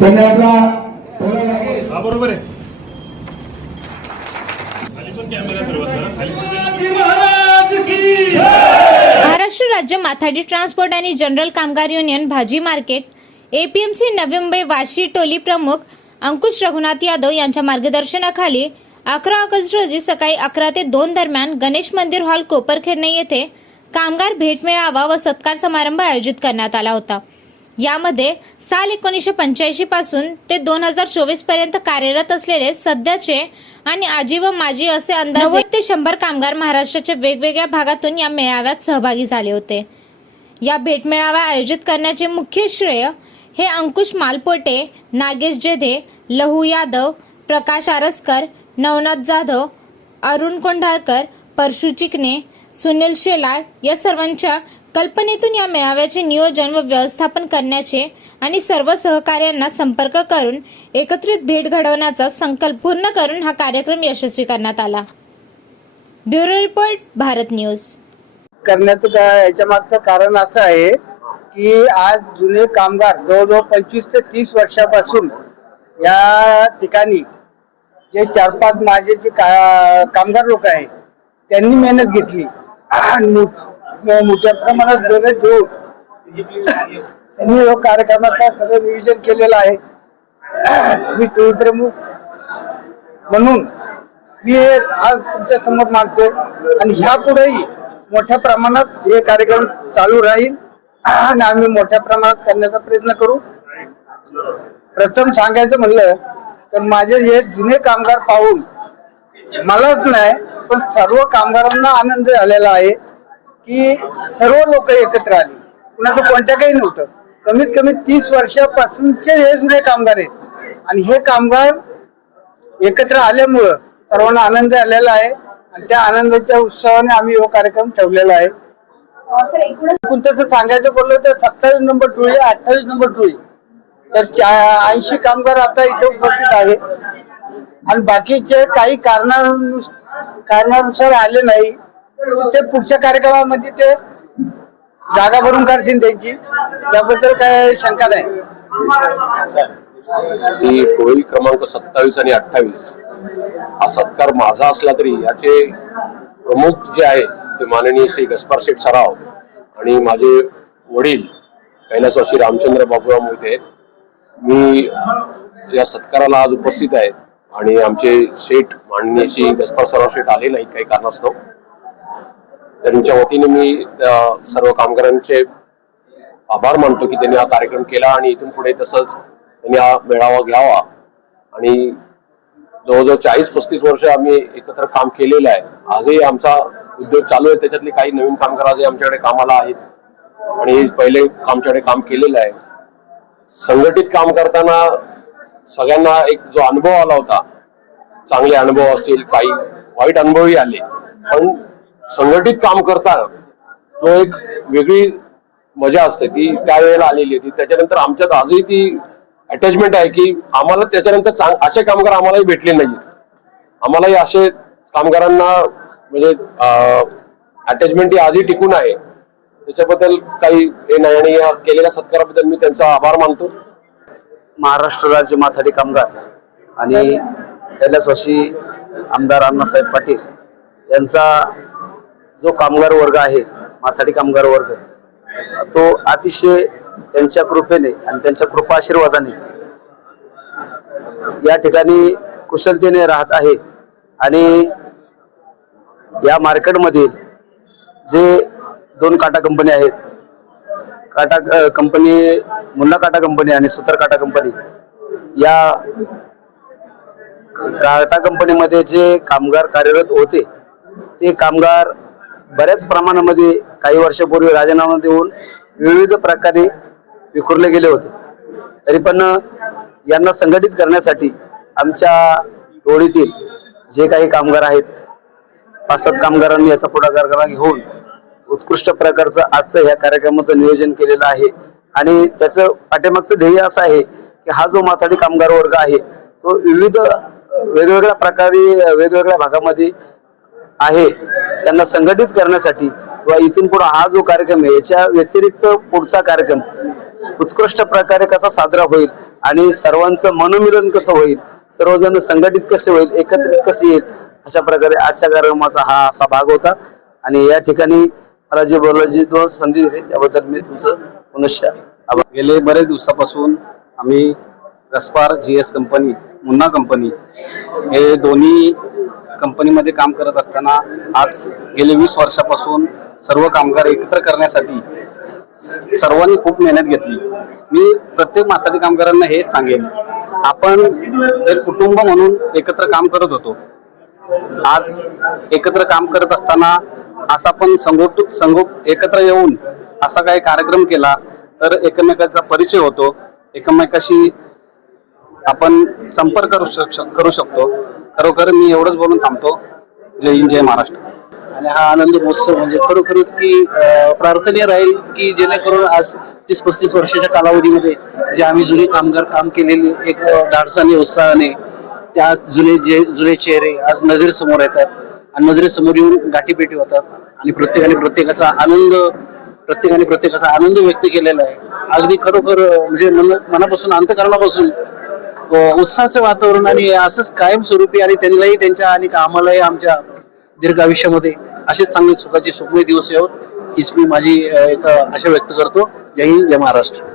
त्यांनी आपला बरोबर आहे महाराष्ट्र राज्य माथाडी ट्रान्सपोर्ट आणि जनरल कामगार युनियन भाजी मार्केट एपीएमसी नवी मुंबई वाशी टोली प्रमुख अंकुश रघुनाथ यादव यांच्या मार्गदर्शनाखाली अकरा ऑगस्ट रोजी सकाळी अकरा ते दोन दरम्यान गणेश मंदिर हॉल कोपरखेडणे येथे कामगार भेट मेळावा व सत्कार समारंभ आयोजित करण्यात आला होता. यामध्ये साल एकोणीसशे पंच्याऐंशी पासून ते दोन हजार चोवीसपर्यंत कार्यरत असलेले सध्याचे आणि आजी व माजी असे अंदाजे ते शंभर कामगार महाराष्ट्राच्या वेगवेगळ्या भागातून या मेळाव्यात सहभागी झाले होते. या भेटमेळावा आयोजित करण्याचे मुख्य श्रेय हे अंकुश मालपोटे नागेश जेधे लहू यादव प्रकाश आरसकर नवनाथ जाधव अरुण कोंढाळकर परशु चिकणे सुनील शेलार या सर्वांच्या कल्पनेतून या मेळाव्याचे नियोजन व व्यवस्थापन करण्याचे आणि सर्व सहकार्यांना संपर्क करून एकत्रित भेट घडवण्याचा संकल्प पूर्ण करून हा कार्यक्रम यशस्वी करण्यात आला. Bureau report Bharat news. करण्याचं याच्या मागचं कारण असं आहे की आज जुने कामगार जवळजवळ पंचवीस ते तीस वर्षापासून या ठिकाणी जे चार पाच माझे जे का- कामगार लोक आहेत त्यांनी मेहनत घेतली. मोठ्या प्रमाणात मेहनत घेऊन त्यांनी या सगळं नियोजन केलेलं आहे. मी टोळी प्रमुख म्हणून मी हे आज तुमच्यासमोर मांडतो आणि ह्या पुढेही मोठ्या प्रमाणात हे कार्यक्रम चालू राहील. आणि आम्ही मोठ्या प्रमाणात करण्याचा प्रयत्न करू. प्रथम सांगायचं म्हणलं तर माझे हे जुने कामगार पाहून मलाच नाही पण सर्व कामगारांना आनंद झालेला आहे. की सर्व लोक एकत्र आले. कुणाचं कोणत्या नव्हतं. कमीत कमी तीस वर्षापासूनचे हे जुने कामगार आहेत. आणि हे कामगार एकत्र आल्यामुळं सर्वांना आनंद आलेला आहे. आणि त्या आनंदाच्या उत्सवाने आम्ही हा कार्यक्रम ठेवलेला आहे. तसं सांगायचं बोललं तर सत्तावीस नंबर टोळी अठ्ठावीस नंबर टोळी तर ऐंशी कामगार आता इथे उपस्थित आहे. आणि बाकीचे काही कारणानु कारणानुसार आले नाही. ते पुढच्या कार्यक्रमामध्ये ते जागा भरून काढतील त्यांची. त्याबद्दल काय शंका नाही. होळी क्रमांक सत्तावीस आणि अठ्ठावीस हा सत्कार माझा असला तरी याचे प्रमुख जे आहे ते माननीय श्री गस्पार शेठ सराव आणि माझे वडील कैलासवासी रामचंद्र बाबूराव मोहिते मी या सत्काराला आज उपस्थित आहे आणि आमचे शेठ माननीय श्री गस्पार सराव शेठ आले नाहीत काही कारणास्तव. त्यांच्या वतीने मी सर्व कामगारांचे आभार मानतो की त्यांनी हा कार्यक्रम केला आणि इथून पुढे तसंच त्यांनी हा मेळावा घ्यावा. आणि जवळजवळ चाळीस पस्तीस वर्ष आम्ही एकत्र काम केलेलं आहे. आजही आमचा उद्योग चालू आहे. त्याच्यातले काही नवीन कामगार आजही आमच्याकडे कामाला आहेत. आणि पहिले आमच्याकडे काम केलेलं आहे. संघटित काम करताना सगळ्यांना एक जो अनुभव आला होता चांगले अनुभव असेल काही वाईट अनुभवही आले. पण संघटित काम करताना तो एक वेगळी मजा असते. ती त्यावेळेला आलेली होती. त्याच्यानंतर आमच्यात आजही ती अटॅचमेंट आहे की आम्हाला त्याच्यानंतर चांग असे कामगार आम्हालाही भेटले नाही आम्हालाही असे कामगारांना म्हणजे अटॅचमेंट ही आजही टिकून आहे. त्याच्याबद्दल काही हे नाही आणि या केलेल्या सत्काराबद्दल मी त्यांचा आभार मानतो. महाराष्ट्र राज्य माथाडी कामगार आणि कैलासवासी आमदार अण्णासाहेब पाटील यांचा जो कामगार वर्ग आहे माथाडी कामगार वर्ग तो अतिशय त्यांच्या कृपेने आणि त्यांच्या कृपा आशीर्वादाने या ठिकाणी कुशलतेने राहत आहे आणि या मार्केटमधील जे दोन काटा कंपनी आहेत काटा कंपनी मुन्ना काटा कंपनी आणि सुतार काटा कंपनी या काटा कंपनीमध्ये जे कामगार कार्यरत होते ते कामगार बऱ्याच प्रमाणामध्ये काही वर्षापूर्वी राजीनामा देऊन विविध प्रकारे विखुरले गेले होते. तरी पण यांना संघटित करण्यासाठी आमच्या टोळीतील जे काही कामगार आहेत पाच सात कामगारांनी याचा पुढाकार घेऊन उत्कृष्ट प्रकारचं आजचं ह्या कार्यक्रमाचं नियोजन केलेलं आहे. आणि त्याचं पाठीमागचं ध्येय असं आहे की हा जो माथाडी कामगार वर्ग आहे तो विविध वेगवेगळ्या प्रकारे वेगवेगळ्या भागामध्ये आहे त्यांना संघटित करण्यासाठी किंवा इथून पुढे हा जो कार्यक्रम आहे याच्या व्यतिरिक्त पुढचा कार्यक्रम उत्कृष्ट प्रकारे कसा साजरा होईल आणि सर्वांचं मनोमिलन कसं होईल सर्वजण संघटित कसे होईल एकत्रित कसे येईल अशा प्रकारे आजच्या कार्यक्रमाचा हा असा भाग होता. आणि या ठिकाणी मला जे बोलायची संधी दिली त्याबद्दल मी तुमचं पुनश्च आभार. गेले बरेच दिवसापासून आम्ही रसपार G S company Munna company हे दोन्ही कंपनीमध्ये काम करत असताना आज गेले वीस वर्षापासून सर्व कामगार एकत्र करण्यासाठी सर्वांनी खूप मेहनत घेतली. मी प्रत्येक म्हातारी कामगारांना हे सांगेन आपण एक कुटुंब म्हणून एकत्र काम करत होतो आज एकत्र काम करत असताना असा आपण संगोट संगो एकत्र येऊन असा काही कार्यक्रम केला तर एकमेकाचा परिचय होतो एकमेकाशी आपण संपर्क करू शक करू शकतो. खरोखर मी एवढंच बोलून थांबतो. जय हिंद जय महाराष्ट्र. आणि हा आनंद महोत्सव म्हणजे खरोखरच की प्रार्थनीय राहील की जेणेकरून आज तीस पस्तीस वर्षाच्या कालावधीमध्ये जे आम्ही जुने कामगार काम केलेले एक धाडसाने उत्साहाने त्या जुने जे जुने चेहरे आज नजरेसमोर येतात. आणि नजरेसमोर येऊन गाठीपेटी होतात. आणि प्रत्येकाने प्रत्येकाचा आनंद प्रत्येकाने प्रत्येकाचा आनंद व्यक्त केलेला आहे. अगदी खरोखर म्हणजे मन मनापासून अंतकरणापासून उत्साहाचं वातावरण आणि असंच कायमस्वरूपी आणि त्यांनाही त्यांच्या आणि आम्हालाही आमच्या दीर्घ आयुष्यामध्ये असेच चांगले सुखाचे सुखमय दिवस येऊन हीच मी माझी एक आशा व्यक्त करतो. जय हिंद जय महाराष्ट्र.